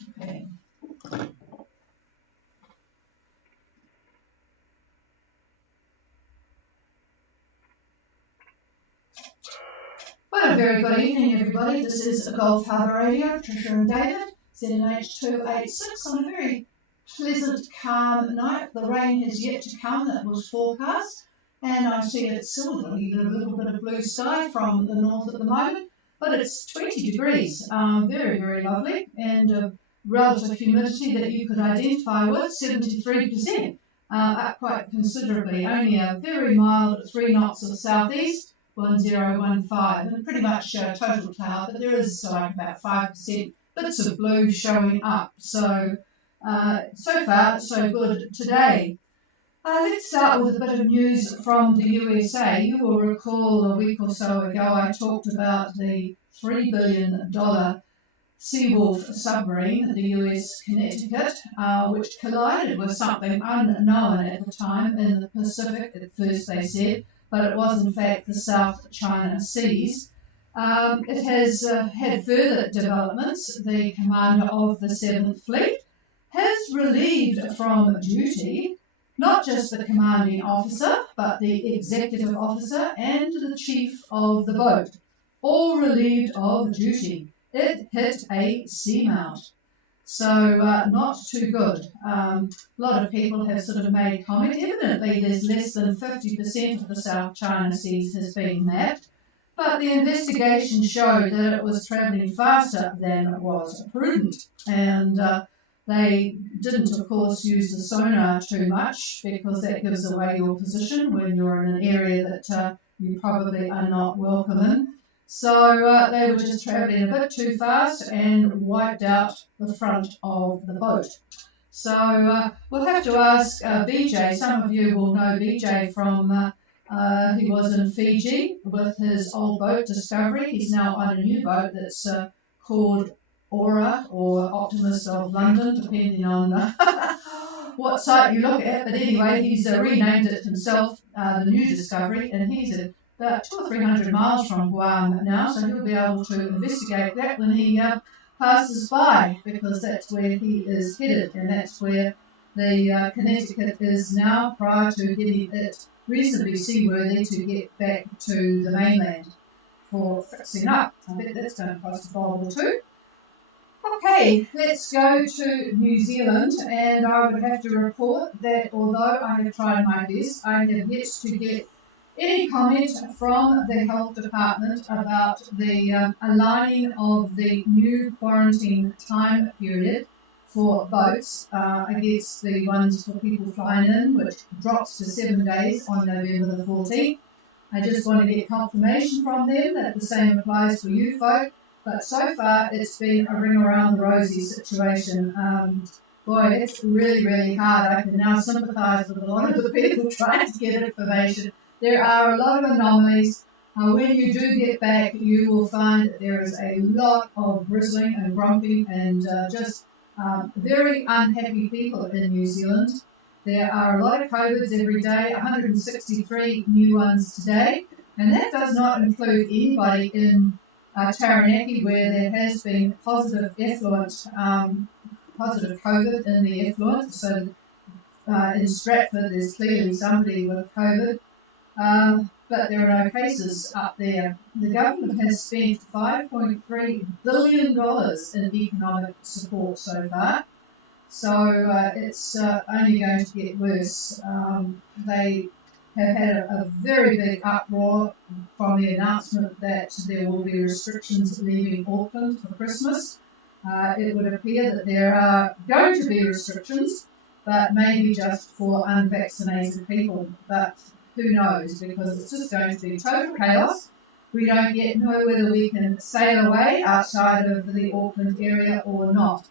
Okay. Well, a very good evening, everybody. This is Gulf Harbour Radio, Patricia and David, ZNH286 on a very pleasant, calm night. The rain has yet to come that was forecast, and I see it's still a little bit of blue sky from the north at the moment, but it's 20 degrees, very, very lovely, and relative humidity that you could identify with, 73%, up quite considerably, only a very mild 3 knots of southeast, 1015, and pretty much total cloud, but there is like about 5% bits of blue showing up. So, so far, so good today. Let's start with a bit of news from the USA. You will recall a week or so ago I talked about the $3 billion Seawolf submarine, the US Connecticut, which collided with something unknown at the time in the Pacific, at first they said, but it was in fact the South China Seas. It has had further developments. The commander of the 7th Fleet has relieved from duty not just the commanding officer, but the executive officer and the chief of the boat, all relieved of duty. It hit a seamount. So not too good. A lot of people have sort of made comment. Evidently there's less than 50% of the South China Seas has been mapped, but the investigation showed that it was travelling faster than was prudent, and they didn't, of course, use the sonar too much because that gives away your position when you're in an area that you probably are not welcome in. So they were just travelling a bit too fast and wiped out the front of the boat. So we'll have to ask BJ. Some of you will know BJ from, he was in Fiji with his old boat Discovery. He's now on a new boat that's called Aura or Optimist of London, depending on what site you look at. But anyway, he's renamed it himself, the new Discovery, and he's about 200 or 300 miles from Guam now, so he'll be able to investigate that when he passes by, because that's where he is headed, and that's where the Connecticut is now prior to getting it reasonably seaworthy to get back to the mainland for fixing up. I bet that's going to cost a bob or two. Okay, let's go to New Zealand, and I would have to report that although I have tried my best, I have yet to get any comment from the health department about the aligning of the new quarantine time period for boats against the ones for people flying in, which drops to 7 days on November the 14th. I just want to get confirmation from them that the same applies for you folk. But so far, it's been a ring around the rosy situation. Boy, it's really, really hard. I can now sympathise with a lot of the people trying to get information. There are a lot of anomalies. When you do get back, you will find that there is a lot of bristling and grumpy and just very unhappy people in New Zealand. There are a lot of COVIDs every day, 163 new ones today, and that does not include anybody in Taranaki, where there has been positive effluent, positive COVID in the effluent. So in Stratford, there's clearly somebody with COVID, but there are no cases up there. The government has spent $5.3 billion in economic support so far, so it's only going to get worse. They have had a very big uproar from the announcement that there will be restrictions leaving Auckland for Christmas. It would appear that there are going to be restrictions, but maybe just for unvaccinated people. But who knows, because it's just going to be total chaos. We don't yet know whether we can sail away outside of the Auckland area or not.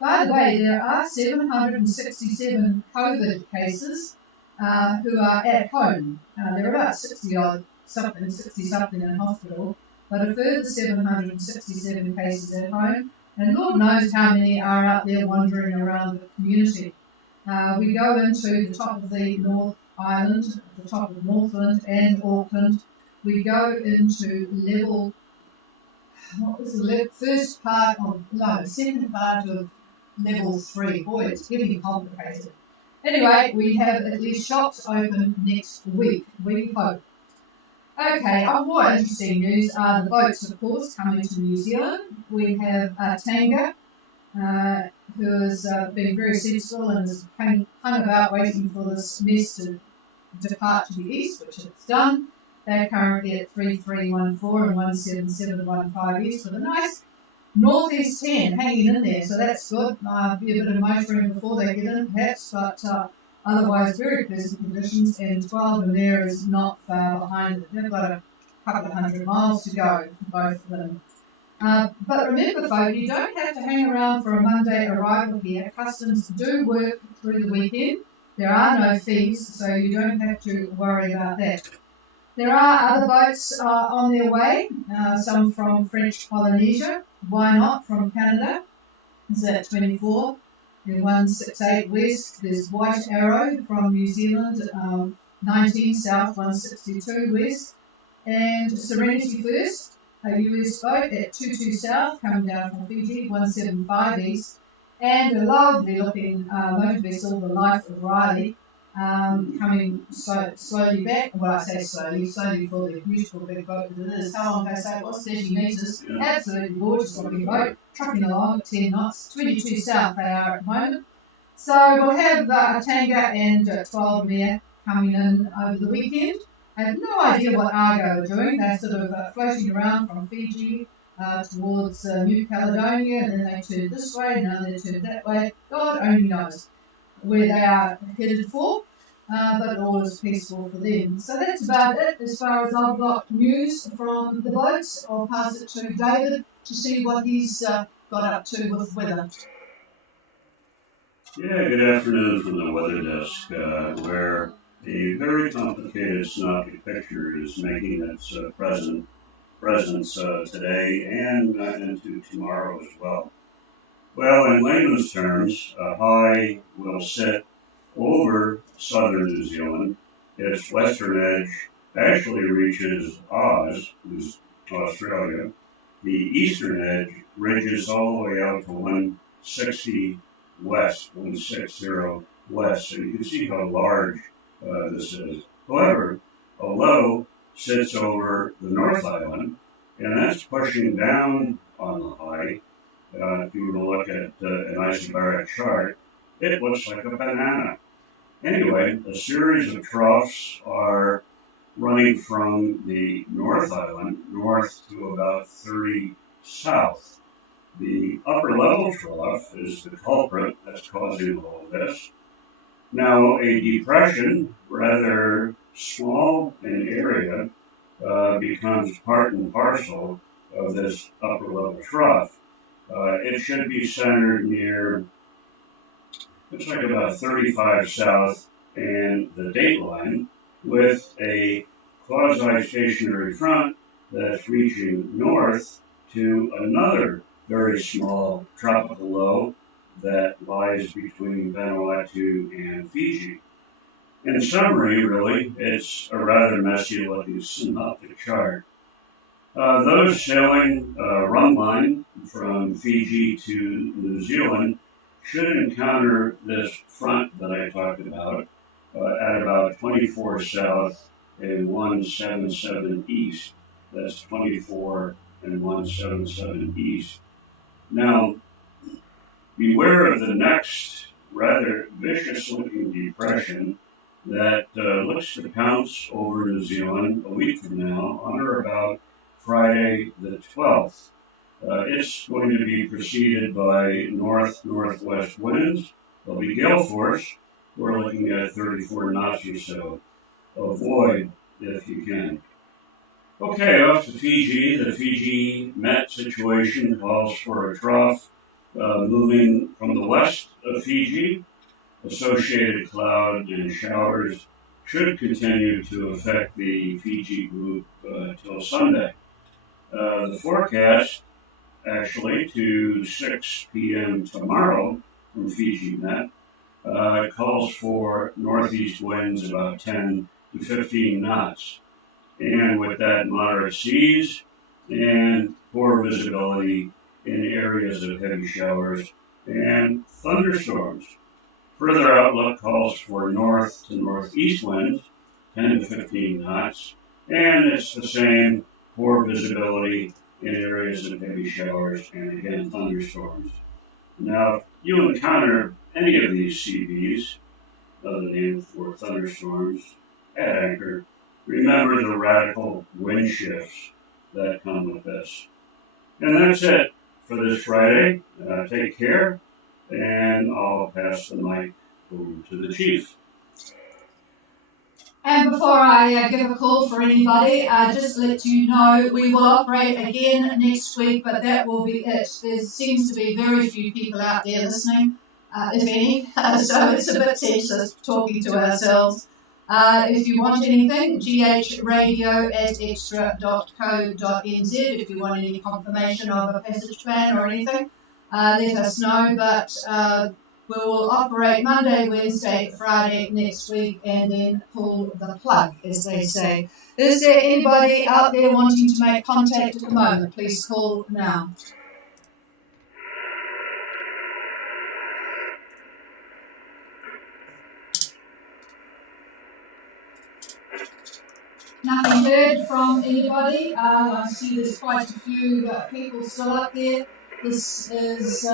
By the way, there are 767 COVID cases who are at home. There are about 60-something in hospital, but a further 767 cases at home, and Lord knows how many are out there wandering around the community. We go into the top of the North Island, the top of Northland and Auckland. We go into level, what was the first part of, no, the second part of level 3. Boy, it's getting complicated. Anyway, we have at least shops open next week, we hope. Okay, more interesting news are the boats, of course, coming to New Zealand. We have Tanga, who has been very sensible and has hung about waiting for this mess to depart to the east, which it's done. They're currently at 3314 and 17715 east with a nice northeast 10 hanging in there, so that's good. Be a bit of motoring before they get in, perhaps, but otherwise very pleasant conditions. And 12 and there is not far behind it. They've got a couple of 100 miles to go, both of them. But remember, folks, you don't have to hang around for a Monday arrival here. Customs do work through the weekend. There are no fees, so you don't have to worry about that. There are other boats on their way, some from French Polynesia. Why not? From Canada. Is at 24. Then 168 west. There's White Arrow from New Zealand, 19 south, 162 west. And Serenity First, a US boat at 22 south, coming down from Fiji, 175 east. And a lovely looking motor vessel, the Life of Riley, coming slowly back. Well, I say slowly for the beautiful big boat that it is. How long did I say it was? 30 metres. Absolutely gorgeous looking boat, trucking along at 10 knots. 22 south they are at the moment. So we'll have Tanga and 12 there coming in over the weekend. I have no idea what Argo are doing. They're sort of floating around from Fiji towards New Caledonia, and then they turn this way, and now they turn that way. God only knows where they are headed for, but all is peaceful for them. So that's about it as far as I've got news from the boats. I'll pass it to David to see what he's got up to with weather. Yeah, good afternoon from the weather desk, where a very complicated synoptic picture is making its presence today and into tomorrow as well. Well, in layman's terms, a high will sit over southern New Zealand. Its western edge actually reaches Oz, which is Australia. The eastern edge ridges all the way out to 160 west, 160 west. So you can see how large this is. However, a low sits over the North Island, and that's pushing down on the high. If you were to look at an isobaric chart, it looks like a banana. Anyway, a series of troughs are running from the North Island north to about 30 south. The upper level trough is the culprit that's causing all this. Now, a depression, rather small in area, becomes part and parcel of this upper level trough. It should be centered near, looks like about 35 south and the date line, with a quasi-stationary front that's reaching north to another very small tropical low that lies between Vanuatu and Fiji. In summary, really, it's a rather messy looking synoptic chart. Those sailing run line from Fiji to New Zealand should encounter this front that I talked about at about 24 south and 177 east. That's 24 and 177 east. Now, beware of the next rather vicious looking depression that looks to pounce over New Zealand a week from now on or about Friday the 12th. It's going to be preceded by north-northwest winds. There'll be gale force. We're looking at 34 knots or so. Avoid if you can. Okay, off to Fiji. The Fiji Met situation calls for a trough moving from the west of Fiji. Associated cloud and showers should continue to affect the Fiji group till Sunday. The forecast, actually, to 6 p.m. tomorrow from Fiji Met calls for northeast winds about 10 to 15 knots. And with that, moderate seas and poor visibility in areas of heavy showers and thunderstorms. Further outlook calls for north to northeast winds, 10 to 15 knots, and it's the same, poor visibility in areas of heavy showers and again thunderstorms. Now, if you encounter any of these CVs, another name for thunderstorms, at anchor, remember the radical wind shifts that come with this. And that's it for this Friday. Take care, and I'll pass the mic over to the chief. And before I give a call for anybody, just to let you know, we will operate again next week, but that will be it. There seems to be very few people out there listening, if any, so it's a bit tense talking to ourselves. If you want anything, ghradio@extra.co.nz. If you want any confirmation of a passage plan or anything, let us know, but we will operate Monday, Wednesday, Friday next week, and then pull the plug, as they say. Is there anybody out there wanting to make contact at the moment? Please call now. Nothing heard from anybody. I see there's quite a few people still up there. This is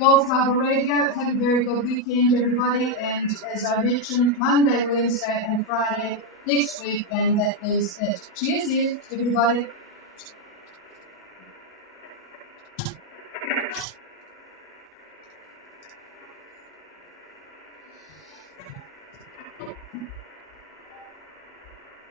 Gulf Harbour Radio. Have a very good weekend, everybody. And as I mentioned, Monday, Wednesday, and Friday next week, and that is it. Cheers, everybody.